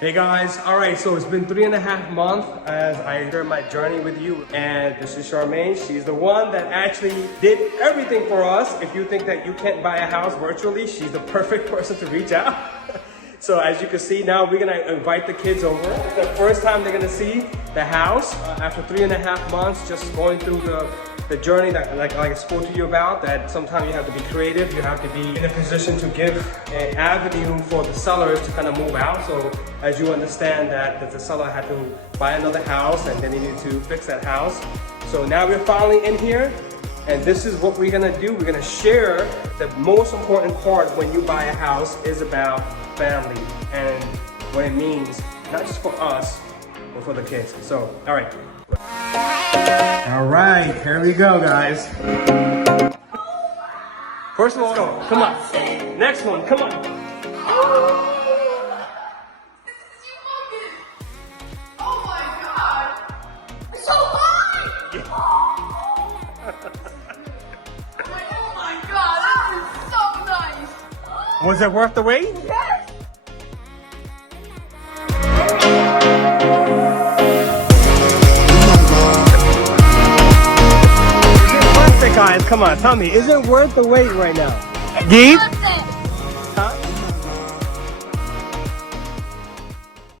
Hey guys, alright, so it's been 3.5 months as I share my journey with you, and this is Charmaine. She's the one that actually did everything for us. If you think that you can't buy a house virtually, she's the perfect person to reach out. So as you can see, now we're gonna invite the kids over. It's the first time they're gonna see the house after 3.5 months, just going through the journey that like I spoke to you about, that sometimes you have to be creative, you have to be in a position to give an avenue for the sellers to kind of move out. So as you understand that the seller had to buy another house and then they need to fix that house. So now we're finally in here, and this is what we're gonna do. We're gonna share the most important part when you buy a house is about family and what it means, not just for us, but for the kids. So, all right. All right, here we go, guys. First of all, come on. Next one, come on. Oh my god! It's so high! Oh my god, that is so nice! Was it worth the wait? Yes! Guys, come on, tell me, is it worth the wait right now? Geet?